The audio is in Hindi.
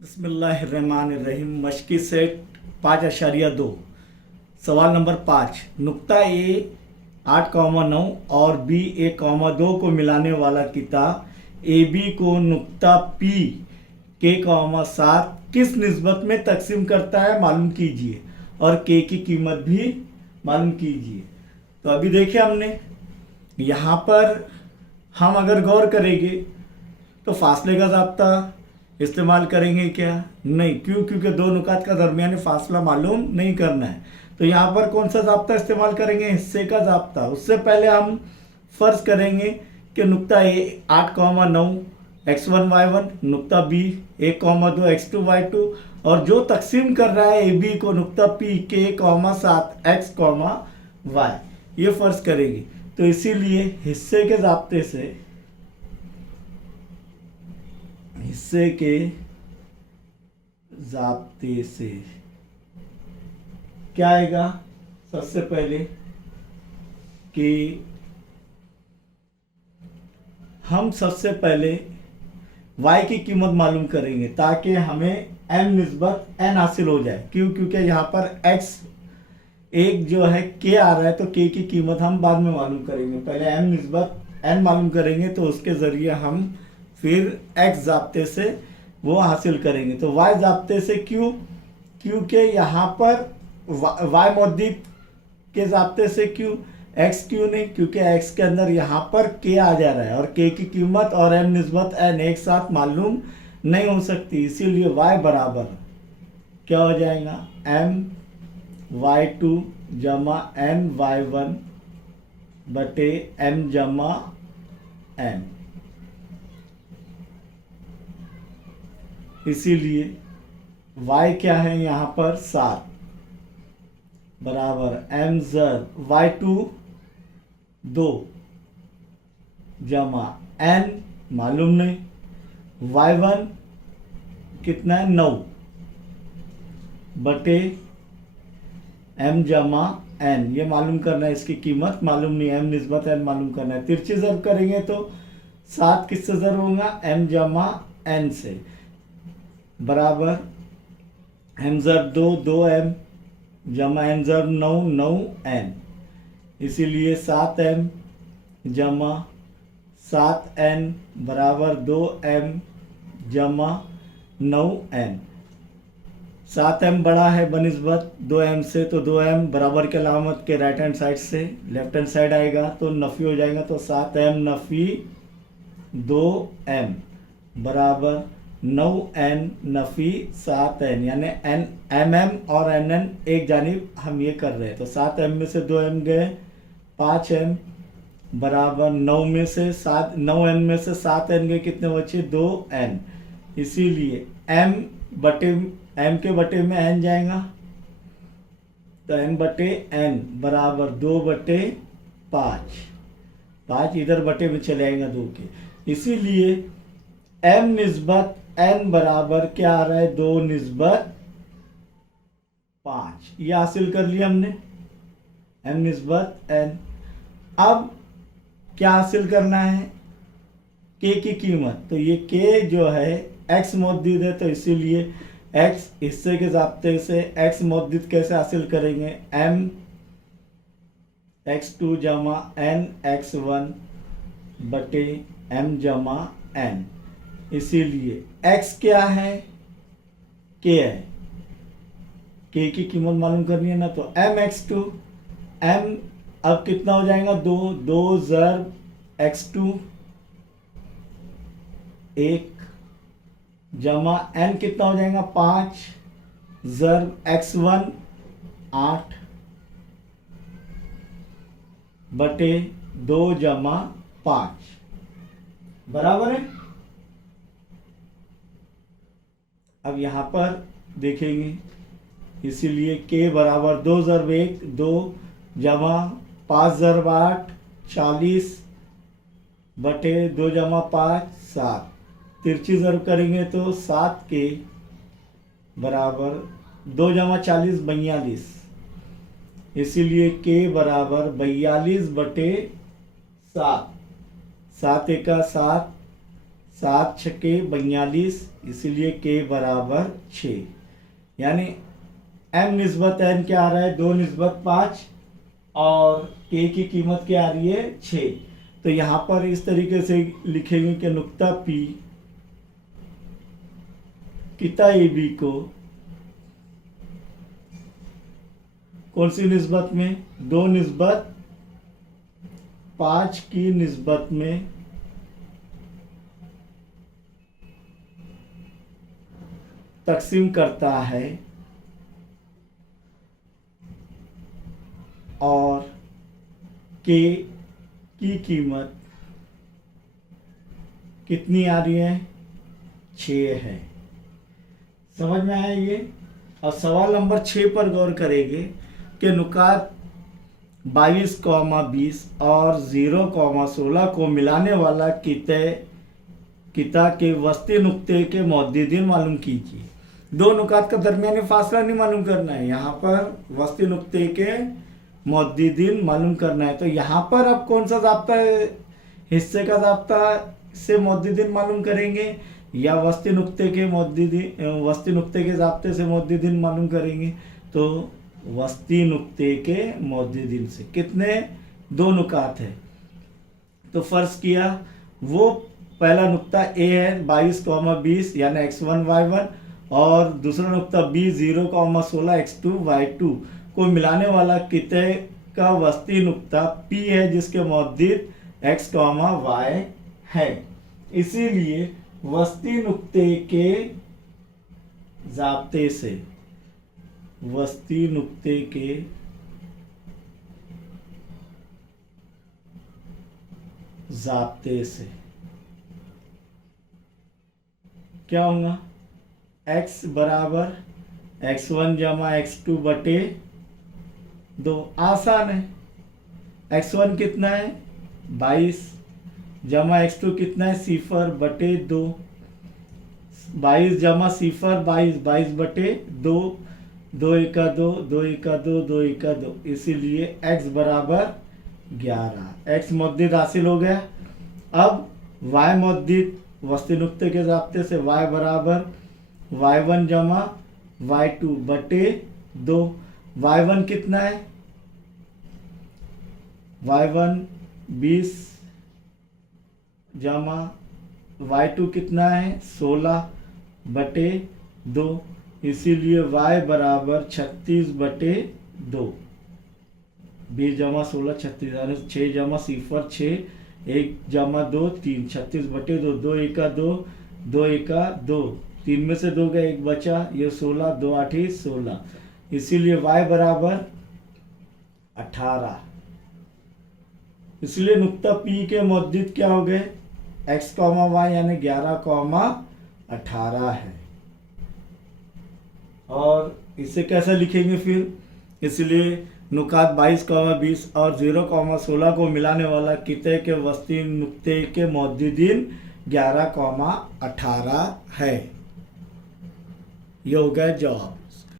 बिस्मिल्लाहिर्रहमानिर्रहीम। मशकी सेट 5.2। सवाल नंबर 5। नुक्ता ए 8,9 और बी 1,2 को मिलाने वाला किता ए बी को नुक्ता पी के 7 किस निस्बत में तकसीम करता है मालूम कीजिए और के की कीमत भी मालूम कीजिए। तो अभी देखिए हमने यहाँ पर हम अगर गौर करेंगे तो फासले का ज़ाब्ता इस्तेमाल करेंगे क्या? नहीं। क्यों? क्योंकि दो नुकात का दरमियानी फासला मालूम नहीं करना है। तो यहाँ पर कौन सा ज़ाब्ता इस्तेमाल करेंगे? हिस्से का ज़ाब्ता। उससे पहले हम फ़र्ज़ करेंगे कि नुक्ता ए 8,9 x1 y1, नुक्ता बी 1,2 x2 y2 और जो तकसीम कर रहा है ए बी को नुक्ता पी के 7 x, y, ये फ़र्ज़ करेंगे। तो इसीलिए हिस्से के ज़ाब्ते से क्या आएगा? सबसे पहले कि हम सबसे पहले y की कीमत मालूम करेंगे ताकि हमें m निस्बत n हासिल हो जाए। क्यों? क्योंकि यहाँ पर x एक जो है k आ रहा है तो k की कीमत हम बाद में मालूम करेंगे। पहले m निस्बत n मालूम करेंगे तो उसके ज़रिए हम फिर x ज़ाब्ते से वो हासिल करेंगे। तो y ज़ाब्ते से क्यों? क्योंकि यहाँ पर y मौजूद के ज़ाब्ते से क्यों? x क्यों नहीं? क्योंकि x के अंदर यहाँ पर k आ जा रहा है और k की कीमत और m निस्बत n एक साथ मालूम नहीं हो सकती। इसीलिए y बराबर क्या हो जाएगा? m y2 जमा n y1 बटे m जमा n। इसीलिए y क्या है यहाँ पर? 7 बराबर m ज़र y2 2 जमा n मालूम नहीं, y1 कितना है? 9 बटे m जमा n, ये मालूम करना है। इसकी कीमत मालूम नहीं, m निस्बत n मालूम करना है। तिरछी ज़र्ब करेंगे तो 7 किससे ज़र्ब होगा? m जमा n से बराबर m ज़र 2 2m जमा n ज़र 9 9n। इसीलिए 7m जमा 7n बराबर 2m जमा 9n। 7m बड़ा है बनिस्बत 2m से, तो 2m बराबर के अलामत के राइट हैंड साइड से लेफ्ट हैंड साइड आएगा तो नफ़ी हो जाएगा। तो 7m नफ़ी 2m बराबर 9n नफ़ी 7n, यानी n mm और nn एक जानिब हम ये कर रहे हैं। तो 7m में से 2m गए, 5m बराबर 9m में से 7n गए, कितने बचे? 2n। इसीलिए m के बटे में n जाएगा तो m बटे n बराबर 2/5। 5 इधर बटे में चले आएगा 2 के। इसीलिए m निस्बत n बराबर क्या आ रहा है? 2 निस्बत 5। ये हासिल कर लिया हमने, m निस्बत n। अब क्या हासिल करना है? k की कीमत। तो ये k जो है x मौजूद है, तो इसीलिए x हिस्से के ज़ाब्ते से x मौजूद कैसे हासिल करेंगे? m x2 जमा n x1 बटे m जमा n। इसीलिए x क्या है? k है, k की कीमत मालूम करनी है ना। तो m x2, m अब कितना हो जाएगा? 2 ज़र x2 1 जमा n कितना हो जाएगा? 5 ज़र x1 8 बटे 2 जमा 5 बराबर है। अब यहाँ पर देखेंगे, इसीलिए k बराबर 2 ज़र 1 2 जमा 5 ज़र 8 40 बटे 2 जमा 5 7। तिरछी ज़र्ब करेंगे तो 7 के बराबर 2 जमा 40 42। इसीलिए k बराबर 42 बटे 7। 7 एका 7 7 छके 42, इसीलिए के बराबर 6। यानी m निस्बत n क्या आ रहा है, 2 निस्बत 5 और k की कीमत क्या आ रही है, 6। तो यहाँ पर इस तरीके से लिखेंगे कि नुक्ता P किता AB को कौन सी निस्बत में, 2 निस्बत 5 की निस्बत में तकसीम करता है और k की कीमत कितनी आ रही है, 6 है। समझ में आया ये। और सवाल नंबर 6 पर गौर करेंगे कि नुकात 22,20 और 0,16 को मिलाने वाला किता के वस्ती नुक्ते के मौजूदीन मालूम कीजिए। दो नुकात का दरमियानी फासला नहीं मालूम करना है, यहाँ पर वस्ती नुक्ते के मौजूदीन मालूम करना है। तो यहाँ पर अब कौन सा ज़ाब्ता है, हिस्से का ज़ाब्ता से मौजूदीन मालूम करेंगे या वस्ती नुक्ते के ज़ाब्ते से मौजूदीन मालूम करेंगे। तो वस्ती नुक्ते के मौजूदीन से कितने, 2 नुकात है। तो फर्ज किया वो पहला नुक्ता A है 22,20 यानी x1 y1 और दूसरा नुक्ता B 0,16 x2 y2 को मिलाने वाला किते का वस्ती नुक्ता P है जिसके मौजूद x, y है। इसीलिए वस्ती नुक्ते के ज़ाब्ते से, वस्ती नुक्ते के ज़ाब्ते से क्या होगा, x बराबर x1 जमा x2 बटे 2। आसान है। x1 कितना है 22 जमा x2 कितना है 0 बटे 2, 22 जमा 0 22 बटे 2, 2 एका 2, 2 एका 2, 2 एका 2, इसीलिए x बराबर 11। x मौजूद हासिल हो गया। अब y मौजूद वस्ती नुक्ते के ज़ाब्ते से y बराबर y1 जमा y2 बटे 2। y1 कितना है, y1 20 जमा y2 कितना है 16 बटे 2, इसीलिए y बराबर 36 बटे 2। 20 जमा 16 36, यानी 6 जमा 0 6, 1 जमा 2 3, 36 बटे 2, 2 एका 2, 2 एका 2, 3 में से 2 का 1 बचा, ये 16, 2 8 16, इसीलिए y बराबर 18। इसलिए नुक्ता P के मौजूद क्या हो गए, x, y यानी 11,18 है। और इसे कैसे लिखेंगे फिर, इसलिए नुकात 22,20 और 0,16 को मिलाने वाला किते के वस्ती नुक्ते के मौजूदीन 11,18 है। ये हो गया जवाब।